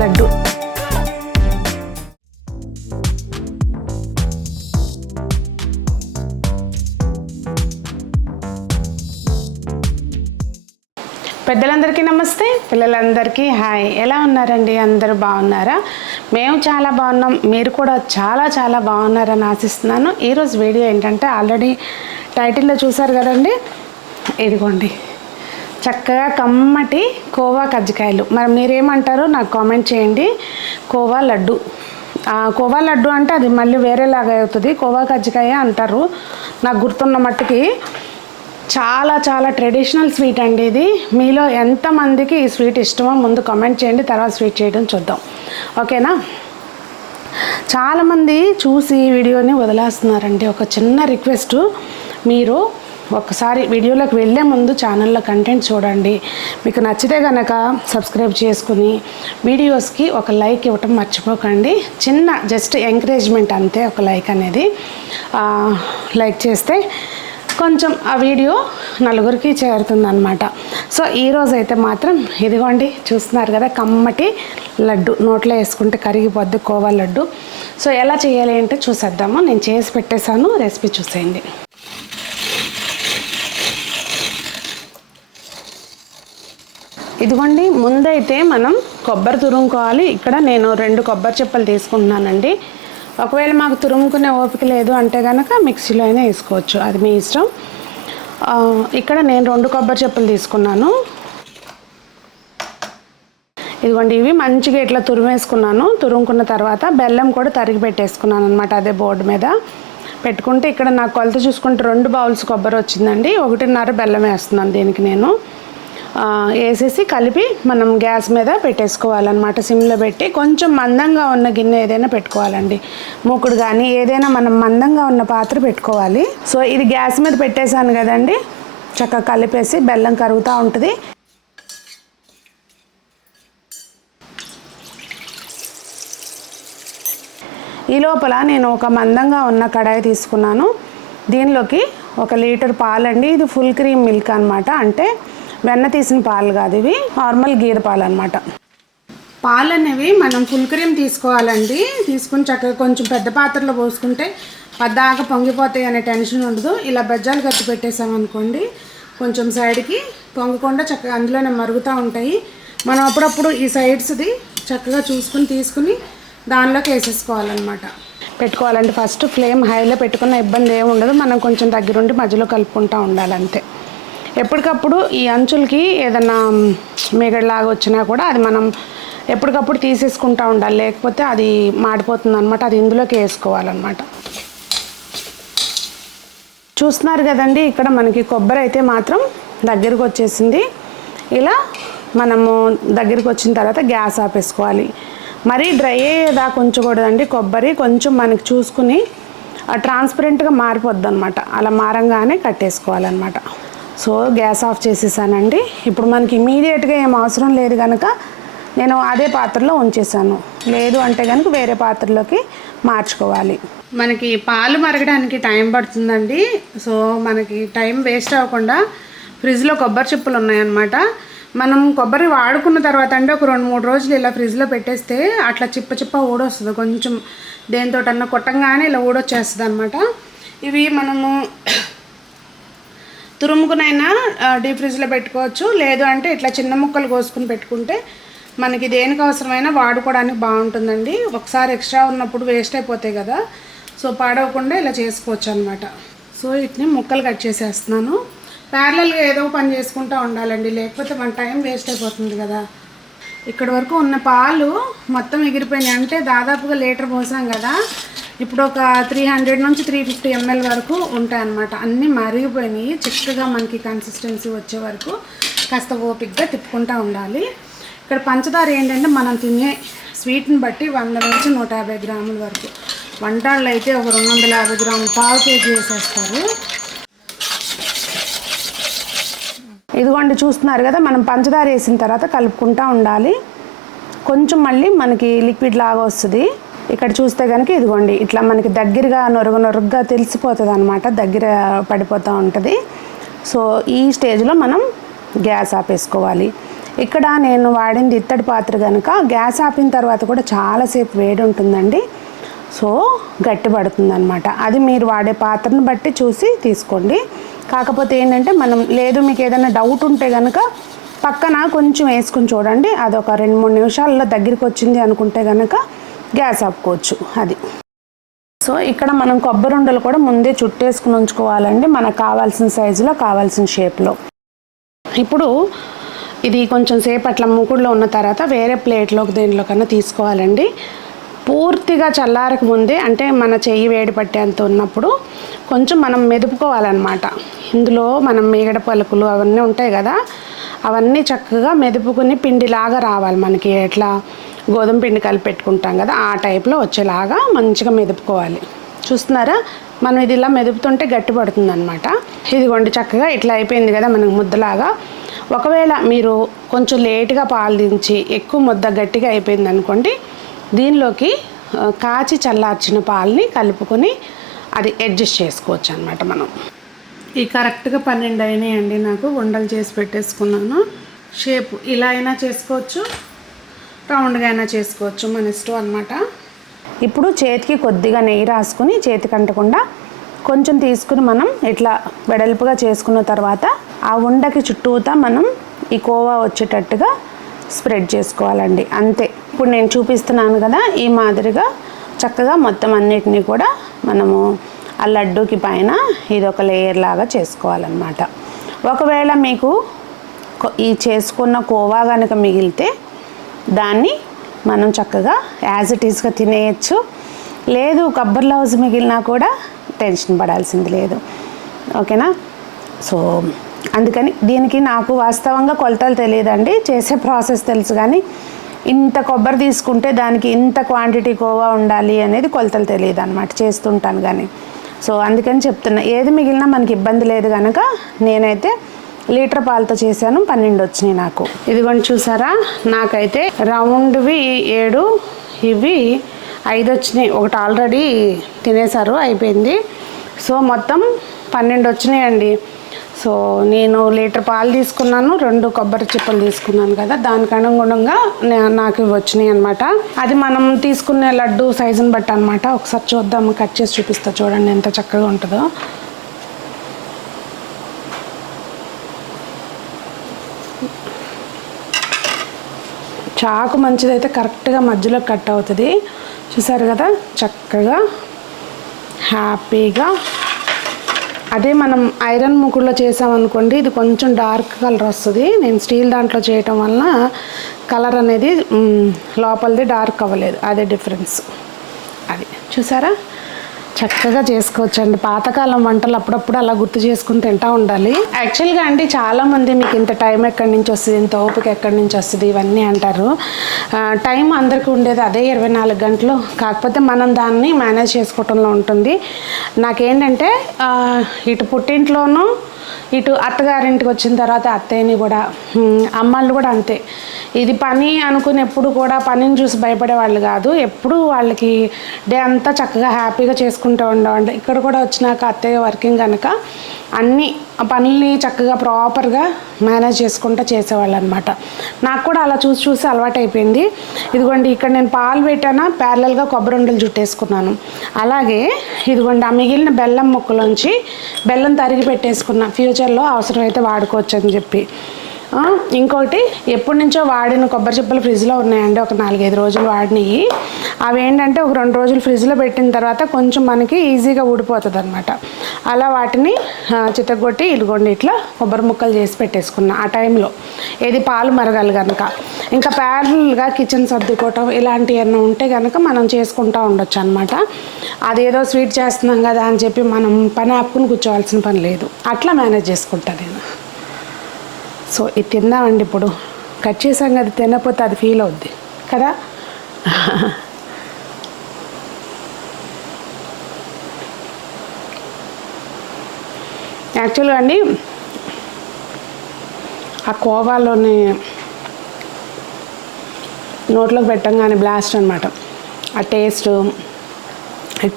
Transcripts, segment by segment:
లడ్డు. పెద్దలందరికీ నమస్తే, పిల్లలందరికీ హాయ్. ఎలా ఉన్నారండి? అందరూ బాగున్నారా? మేము చాలా బాగున్నాం. మీరు కూడా చాలా చాలా బాగున్నారని ఆశిస్తున్నాను. ఈరోజు వీడియో ఏంటంటే ఆల్రెడీ టైటిల్లో చూసారు కదండి. ఇదిగోండి చక్కగా కమ్మటి కోవా కజ్జికాయలు. మరి మీరేమంటారో నాకు కామెంట్ చేయండి. కోవా లడ్డు, కోవా లడ్డు అంటే అది మళ్ళీ వేరేలాగా అవుతుంది. కోవా కజ్జికాయ అంటారు నాకు గుర్తున్న మట్టుకి. చాలా చాలా ట్రెడిషనల్ స్వీట్ అండి ఇది. మీలో ఎంతమందికి ఈ స్వీట్ ఇష్టమో ముందు కామెంట్ చేయండి, తర్వాత స్వీట్ చేయడం చూద్దాం, ఓకేనా? చాలామంది చూసి వీడియోని వదిలేస్తున్నారండి. ఒక చిన్న రిక్వెస్ట్, మీరు ఒకసారి వీడియోలోకి వెళ్ళే ముందు ఛానల్లో కంటెంట్ చూడండి. మీకు నచ్చితే కనుక సబ్స్క్రైబ్ చేసుకుని వీడియోస్కి ఒక లైక్ ఇవ్వటం మర్చిపోకండి. చిన్న జస్ట్ ఎంకరేజ్మెంట్ అంతే, ఒక లైక్ అనేది. లైక్ చేస్తే కొంచెం ఆ వీడియో నలుగురికి చేరుతుందన్నమాట. సో ఈరోజు అయితే మాత్రం ఇదిగోండి చూస్తున్నారు కదా, కమ్మటి లడ్డు, నోట్లో వేసుకుంటే కరిగిపోద్ది కోవా లడ్డు. సో ఎలా చేయాలి అంటే చూసేద్దాము. నేను చేసి పెట్టేశాను, రెసిపీ చూసేయండి. ఇదిగోండి ముందైతే మనం కొబ్బరి తురుముకోవాలి. ఇక్కడ నేను 2 కొబ్బరి చిప్పలు తీసుకుంటున్నానండి. ఒకవేళ మాకు తురుముకునే ఓపిక లేదు అంటే కనుక మిక్సీలో అయినా వేసుకోవచ్చు, అది మీ ఇష్టం. ఇక్కడ నేను 2 కొబ్బరి చిప్పలు తీసుకున్నాను. ఇదిగోండి ఇవి మంచిగా ఇట్లా తురిమేసుకున్నాను. తురుముకున్న తర్వాత బెల్లం కూడా తరిగి పెట్టేసుకున్నాను అనమాట. అదే బోర్డు మీద పెట్టుకుంటే ఇక్కడ నాకు కొలత చూసుకుంటే 2 బౌల్స్ కొబ్బరి వచ్చిందండి. 1.5 బెల్లం వేస్తున్నాను దీనికి నేను. వేసేసి కలిపి మనం గ్యాస్ మీద పెట్టేసుకోవాలన్నమాట. సిమ్లో పెట్టి కొంచెం మందంగా ఉన్న గిన్నె ఏదైనా పెట్టుకోవాలండి, మూకుడు కానీ ఏదైనా మనం మందంగా ఉన్న పాత్ర పెట్టుకోవాలి. సో ఇది గ్యాస్ మీద పెట్టేశాను కదండి, చక్కగా కలిపేసి బెల్లం కరుగుతూ ఉంటుంది. ఈ లోపల నేను ఒక మందంగా ఉన్న కడాయి తీసుకున్నాను. దీనిలోకి 1 లీటర్ పాలండి. ఇది ఫుల్ క్రీమ్ మిల్క్ అనమాట, అంటే వెన్న తీసిన పాలు కాదు, ఇవి నార్మల్ గీర పాలు అనమాట. పాలు అనేవి మనం ఫుల్ క్రీమ్ తీసుకోవాలండి. తీసుకుని చక్కగా కొంచెం పెద్ద పాత్రలో పోసుకుంటే పద్దాకా పొంగిపోతాయి అనే టెన్షన్ ఉండదు. ఇలా బెజ్జాలు కట్టి పెట్టేసామనుకోండి, కొంచెం సైడ్కి పొంగకుండా చక్కగా అందులోనే మరుగుతూ ఉంటాయి. మనం అప్పుడప్పుడు ఈ సైడ్స్ది చక్కగా చూసుకుని తీసుకుని దానిలోకి వేసేసుకోవాలన్నమాట. పెట్టుకోవాలంటే ఫస్ట్ ఫ్లేమ్ హైలో పెట్టుకున్న ఇబ్బంది ఏమి ఉండదు. మనం కొంచెం దగ్గరుండి మధ్యలో కలుపుకుంటూ ఉండాలంతే. ఎప్పటికప్పుడు ఈ అంచులకి ఏదన్నా మేగడలాగా వచ్చినా కూడా అది మనం ఎప్పటికప్పుడు తీసేసుకుంటూ ఉండాలి, లేకపోతే అది మాడిపోతుంది అనమాట. అది ఇందులోకి వేసుకోవాలన్నమాట. చూస్తున్నారు కదండి, ఇక్కడ మనకి కొబ్బరి అయితే మాత్రం దగ్గరికి వచ్చేసింది. ఇలా మనము దగ్గరికి వచ్చిన తర్వాత గ్యాస్ ఆపేసుకోవాలి. మరీ డ్రై అయ్యేదాకా ఉంచకూడదండి. కొబ్బరి కొంచెం మనకి చూసుకుని ట్రాన్స్పరెంట్గా మారిపోద్ది అనమాట. అలా మారంగానే కట్టేసుకోవాలన్నమాట. సో గ్యాస్ ఆఫ్ చేసేసానండి. ఇప్పుడు మనకి ఇమీడియట్గా ఏం అవసరం లేదు కనుక నేను అదే పాత్రలో ఉంచేసాను. లేదు అంటే కనుక వేరే పాత్రలోకి మార్చుకోవాలి. మనకి పాలు మరగడానికి టైం పడుతుందండి. సో మనకి టైం వేస్ట్ అవ్వకుండా ఫ్రిడ్జ్లో కొబ్బరి చిప్పలు ఉన్నాయన్నమాట. మనం కొబ్బరి వాడుకున్న తర్వాత అంటే ఒక 2-3 రోజులు ఇలా ఫ్రిడ్జ్లో పెట్టేస్తే అట్లా చిప్ప ఊడొస్తుంది. కొంచెం దేనితోటన్నా కొట్టంగానే ఇలా ఊడొచ్చేస్తుంది అనమాట. ఇవి మనము తురుముకునైనా డీప్ ఫ్రిడ్జ్లో పెట్టుకోవచ్చు, లేదు అంటే ఇట్లా చిన్న ముక్కలు కోసుకుని పెట్టుకుంటే మనకి దేనికి అవసరమైనా వాడుకోవడానికి బాగుంటుందండి. ఒకసారి ఎక్స్ట్రా ఉన్నప్పుడు వేస్ట్ అయిపోతాయి కదా, సో పాడవకుండా ఇలా చేసుకోవచ్చు అనమాట. సో వీటిని ముక్కలు కట్ చేసేస్తున్నాను. ప్యారలల్గా ఏదో పని చేసుకుంటూ ఉండాలండి, లేకపోతే మన టైం వేస్ట్ అయిపోతుంది కదా. ఇక్కడ వరకు ఉన్న పాలు మొత్తం ఎగిరిపోయినాయి, అంటే దాదాపుగా లీటర్ పోసాం కదా. ఇప్పుడు ఒక 300 నుంచి 350 ml వరకు ఉంటాయి అన్నమాట. అన్నీ మరిగిపోయినాయి. చిక్కగా మనకి కన్సిస్టెన్సీ వచ్చే వరకు కాస్త ఓపిక్గా తిప్పుకుంటూ ఉండాలి. ఇక్కడ పంచదార ఏంటంటే మనం తినే స్వీట్ని బట్టి 100 నుంచి 150 గ్రాముల వరకు. వంటల్లో అయితే ఒక 250 గ్రాములు, 1/2 kg వేసేస్తారు. ఇదిగోండి చూస్తున్నారు కదా, మనం పంచదార వేసిన తర్వాత కలుపుకుంటూ ఉండాలి. కొంచెం మళ్ళీ మనకి లిక్విడ్ లాగా వస్తుంది. ఇక్కడ చూస్తే కనుక ఇదిగోండి ఇట్లా మనకి దగ్గరగా నొరగగా తెలిసిపోతుంది అనమాట, దగ్గర పడిపోతూ ఉంటుంది. సో ఈ స్టేజ్లో మనం గ్యాస్ ఆపేసుకోవాలి. ఇక్కడ నేను వాడింది ఇత్తడి పాత్ర కనుక గ్యాస్ ఆపిన తర్వాత కూడా చాలాసేపు వేడి ఉంటుందండి. సో గట్టి పడుతుంది అనమాట. అది మీరు వాడే పాత్రను బట్టి చూసి తీసుకోండి. కాకపోతే ఏంటంటే మనం లేదు మీకు ఏదైనా డౌట్ ఉంటే కనుక పక్కన కొంచెం వేసుకుని చూడండి. అది ఒక 2-3 నిమిషాల్లో దగ్గరికి వచ్చింది అనుకుంటే కనుక గ్యాస్ ఆపుకోవచ్చు. అది సో ఇక్కడ మనం కొబ్బరి ఉండలు కూడా ముందే చుట్టేసుకుని ఉంచుకోవాలండి, మనకు కావాల్సిన సైజులో కావాల్సిన షేప్లో. ఇప్పుడు ఇది కొంచెం సేపు అట్లా మూకుడులో ఉన్న తర్వాత వేరే ప్లేట్లోకి దేనిలోకన్నా తీసుకోవాలండి. పూర్తిగా చల్లారక ముందే, అంటే మన చెయ్యి వేడి పట్టేంత ఉన్నప్పుడు కొంచెం మనం మెదుపుకోవాలన్నమాట. ఇందులో మనం మీగడ పలుకులు అవన్నీ ఉంటాయి కదా, అవన్నీ చక్కగా మెదుపుకుని పిండిలాగా రావాలి. మనకి ఎట్లా గోధుమ పిండి కలిపి పెట్టుకుంటాం కదా, ఆ టైప్లో వచ్చేలాగా మంచిగా మెదుపుకోవాలి. చూస్తున్నారా, మనం ఇది ఇలా మెదుపుతుంటే గట్టి పడుతుంది అనమాట. ఇదిగోండి చక్కగా ఇట్లా అయిపోయింది కదా మనకు ముద్దలాగా. ఒకవేళ మీరు కొంచెం లేటుగా పాలు దించి ఎక్కువ ముద్ద గట్టిగా అయిపోయింది అనుకోండి, దీనిలోకి కాచి చల్లార్చిన పాలని కలుపుకొని అది అడ్జస్ట్ చేసుకోవచ్చు అనమాట మనం. ఈ కరెక్ట్గా 12 అయినాయండి నాకు. ఉండలు చేసి పెట్టేసుకున్నాను. షేపు ఇలా అయినా చేసుకోవచ్చు, రౌండ్గా అయినా చేసుకోవచ్చు, మన ఇష్టం అనమాట. ఇప్పుడు చేతికి కొద్దిగా నెయ్యి రాసుకుని చేతికి అంటకుండా కొంచెం తీసుకుని మనం ఇట్లా వెడల్పుగా చేసుకున్న తర్వాత ఆ ఉండకి చుట్టూతా మనం ఈ కోవా వచ్చేటట్టుగా స్ప్రెడ్ చేసుకోవాలండి, అంతే. ఇప్పుడు నేను చూపిస్తున్నాను కదా, ఈ మాదిరిగా చక్కగా మొత్తం అన్నిటినీ కూడా మనము ఆ లడ్డూకి పైన ఇది ఒక లేయర్ లాగా చేసుకోవాలన్నమాట. ఒకవేళ మీకు ఈ చేసుకున్న కోవా కనుక మిగిలితే దాన్ని మనం చక్కగా యాజ్ ఇట్ ఈస్గా తినేయచ్చు. లేదు కొబ్బరి లౌజ్ మిగిలినా కూడా టెన్షన్ పడాల్సింది లేదు, ఓకేనా. సో అందుకని దీనికి నాకు వాస్తవంగా కొలతలు తెలియదండి, చేసే ప్రాసెస్ తెలుసు. కానీ ఇంత కొబ్బరి తీసుకుంటే దానికి ఇంత క్వాంటిటీ కోవా ఉండాలి అనేది కొలతలు తెలియదు అనమాట, చేస్తుంటాను కానీ. సో అందుకని చెప్తున్నా, ఏది మిగిలినా మనకి ఇబ్బంది లేదు కనుక నేనైతే లీటర్ పాలతో చేశాను, 12 వచ్చినాయి నాకు. ఇదిగోండి చూసారా, నాకైతే రౌండ్వి 7, ఇవి 5 వచ్చినాయి. ఒకటి ఆల్రెడీ తినేసారు, అయిపోయింది. సో మొత్తం 12 వచ్చినాయండి. సో నేను లీటర్ పాలు తీసుకున్నాను, 2 కొబ్బరి చిప్పలు తీసుకున్నాను కదా, దానికి అనుగుణంగా నాకు ఇవి వచ్చినాయి అనమాట. అది మనం తీసుకునే లడ్డు సైజుని బట్టి అనమాట. ఒకసారి చూద్దాం, కట్ చేసి చూపిస్తా చూడండి ఎంత చక్కగా ఉంటుందో. చాకు మంచిదైతే కరెక్ట్గా మధ్యలో కట్ అవుతుంది, చూసారు కదా చక్కగా హ్యాపీగా. అదే మనం ఐరన్ ముకుడులో చేసామనుకోండి, ఇది కొంచెం డార్క్ కలర్ వస్తుంది. నేను స్టీల్ దాంట్లో చేయటం వలన కలర్ అనేది లోపలిది డార్క్ అవ్వలేదు, అదే డిఫరెన్స్. అది చూసారా, చక్కగా చేసుకోవచ్చండి. పాతకాలం వంటలు అప్పుడప్పుడు అలా గుర్తు చేసుకుని తింటూ ఉండాలి. యాక్చువల్గా అండి చాలామంది మీకు ఇంత టైం ఎక్కడి నుంచి వస్తుంది, ఇంత ఓపిక ఎక్కడి నుంచి వస్తుంది ఇవన్నీ అంటారు. టైం అందరికీ ఉండేది అదే 24 గంటలు. కాకపోతే మనం దాన్ని మేనేజ్ చేసుకోవటంలో ఉంటుంది. నాకేంటంటే ఇటు పుట్టింట్లోనూ ఇటు అత్తగారింటికి వచ్చిన తర్వాత అత్తయ్యని కూడా, అమ్మాళ్ళు కూడా అంతే. ఇది పని అనుకుని ఎప్పుడు కూడా పనిని చూసి భయపడేవాళ్ళు కాదు. ఎప్పుడు వాళ్ళకి డే అంతా చక్కగా హ్యాపీగా చేసుకుంటూ ఉండేవాళ్ళు. ఇక్కడ కూడా వచ్చినాక అత్తయ్య వర్కింగ్ కనుక అన్ని పనుల్ని చక్కగా ప్రాపర్గా మేనేజ్ చేసుకుంటూ చేసేవాళ్ళు అనమాట. నాకు కూడా అలా చూసి చూసి అలవాటు అయిపోయింది. ఇదిగోండి ఇక్కడ నేను పాలు పెట్టానా ప్యారలల్గా కొబ్బరి ఉండలు చుట్టేసుకున్నాను. అలాగే ఇదిగోండి ఆ మిగిలిన బెల్లం ముక్కలోంచి బెల్లం తరిగి పెట్టేసుకున్నా, ఫ్యూచర్లో అవసరమైతే వాడుకోవచ్చు అని చెప్పి. ఇంకోటి ఎప్పటి నుంచో వాడిన కొబ్బరి చిప్పలు ఫ్రిడ్జ్లో ఉన్నాయండి, ఒక 4-5 రోజులు వాడినవి. అవి ఏంటంటే ఒక 2 రోజులు ఫ్రిడ్జ్లో పెట్టిన తర్వాత కొంచెం మనకి ఈజీగా ఊడిపోతుంది అనమాట. అలా వాటిని చితగొట్టి ఇదిగోండి ఇట్లా కొబ్బరి ముక్కలు చేసి పెట్టేసుకున్నా ఆ టైంలో. ఏది పాలు మరగాలి కనుక. ఇంకా ప్యారల్గా కిచెన్ సర్దుకోవటం ఇలాంటివన్నీ ఉంటే కనుక మనం చేసుకుంటూ ఉండొచ్చు అనమాట. అదేదో స్వీట్ చేస్తున్నాం కదా అని చెప్పి మనం పని ఆపుకుని కూర్చోవాల్సిన పని లేదు. అట్లా మేనేజ్ చేసుకుంటా నేను. సో ఇది తిందామండి. ఇప్పుడు కట్ చేసాం కదా, తినకపోతే అది ఫీల్ అవుద్ది కదా. యాక్చువల్గా అండి ఆ కోవాలోని నోట్లోకి పెట్టంగానే బ్లాస్ట్ అనమాట. ఆ టేస్ట్,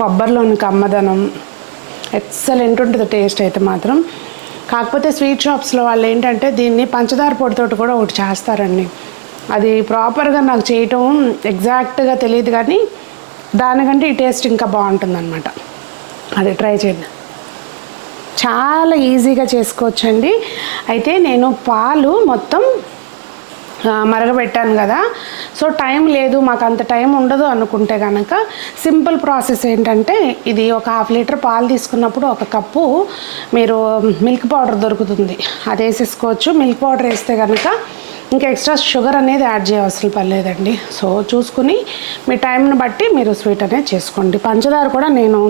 కొబ్బరిలోని కమ్మదనం ఎక్సలెంట్ ఉంటుంది టేస్ట్ అయితే మాత్రం. కాకపోతే స్వీట్ షాప్స్లో వాళ్ళు ఏంటంటే దీన్ని పంచదార పొడితోటి కూడా ఒకటి చేస్తారండి. అది ప్రాపర్గా నాకు చేయటం ఎగ్జాక్ట్గా తెలియదు, కానీ దానికంటే ఈ టేస్ట్ ఇంకా బాగుంటుంది అనమాట. అది ట్రై చేద్దాం. చాలా ఈజీగా చేసుకోవచ్చండి. అయితే నేను పాలు మొత్తం మరగబెట్టాను కదా, సో టైం లేదు, మాకు అంత టైం ఉండదు అనుకుంటే కనుక సింపుల్ ప్రాసెస్ ఏంటంటే, ఇది ఒక 1/2 లీటర్ పాలు తీసుకున్నప్పుడు 1 కప్పు మీరు మిల్క్ పౌడర్ దొరుకుతుంది, అది వేసేసుకోవచ్చు. మిల్క్ పౌడర్ వేస్తే కనుక ఇంకా ఎక్స్ట్రా షుగర్ అనేది యాడ్ చేయవలసిన పర్లేదండి. సో చూసుకుని మీ టైంని బట్టి మీరు స్వీట్ అనేది చేసుకోండి. పంచదార కూడా నేను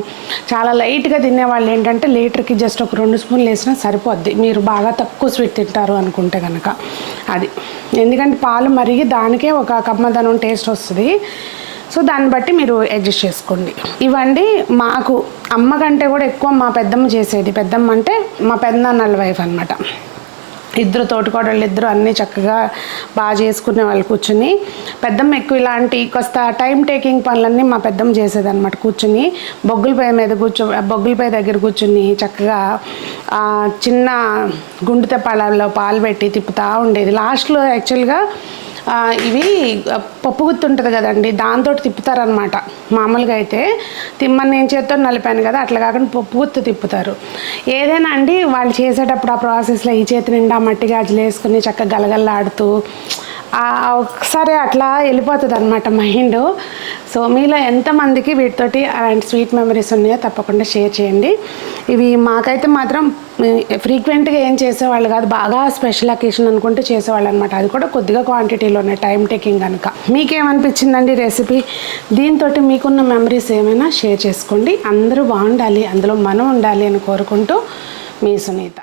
చాలా లైట్గా తినేవాళ్ళు ఏంటంటే లీటర్కి జస్ట్ ఒక 2 స్పూన్లు వేసినా సరిపోద్ది, మీరు బాగా తక్కువ స్వీట్ తింటారు అనుకుంటే కనుక. అది ఎందుకంటే పాలు మరిగి దానికే ఒక కమ్మదనం టేస్ట్ వస్తుంది. సో దాన్ని బట్టి మీరు అడ్జస్ట్ చేసుకోండి. ఇవండి మాకు అమ్మ కంటే కూడా ఎక్కువ మా పెద్దమ్మ చేసేది. పెద్దమ్మ అంటే మా పెద్దనాన్నల వైఫ్ అనమాట. ఇద్దరు తోటికోడళ్ళు ఇద్దరు అన్నీ చక్కగా బాగా చేసుకునే వాళ్ళు కూర్చుని. పెద్దమ్మ ఎక్కువ ఇలాంటి కాస్త టైం టేకింగ్ పనులన్నీ మా పెద్దమ్మ చేసేదన్నమాట. కూర్చుని బొగ్గులపై మీద బొగ్గులపై దగ్గర కూర్చుని చక్కగా చిన్న గుండు తెప్పాలలో పాలు పెట్టి తిప్పుతూ ఉండేది. లాస్ట్లో యాక్చువల్గా ఇవి పప్పు గుత్తి ఉంటుంది కదండి, దాంతో తిప్పుతారనమాట. మామూలుగా అయితే తిమ్మని నేను చేత్తో నలిపాను కదా, అట్లా కాకుండా పప్పు గుత్తి తిప్పుతారు. ఏదైనా అండి వాళ్ళు చేసేటప్పుడు ఆ ప్రాసెస్లో ఈ చేతి నిండా మట్టి గాజులు వేసుకుని చక్కగా గలగల్లాడుతూ ఒకసారి అట్లా వెళ్ళిపోతుంది అనమాట మైండ్. సో మీలో ఎంతమందికి వీటితోటి అలాంటి స్వీట్ మెమరీస్ ఉన్నాయో తప్పకుండా షేర్ చేయండి. ఇవి మాకైతే మాత్రం ఫ్రీక్వెంట్గా ఏం చేసేవాళ్ళు కాదు, బాగా స్పెషల్ అకేషన్ అనుకుంటే చేసేవాళ్ళు అనమాట. అది కూడా కొద్దిగా క్వాంటిటీలోనే, టైం టేకింగ్ కనుక. మీకేమనిపించిందండి రెసిపీ? దీంతో మీకున్న మెమరీస్ ఏమైనా షేర్ చేసుకోండి. అందరూ బాగుండాలి, అందులో మనం ఉండాలి అని కోరుకుంటూ మీ సునీత.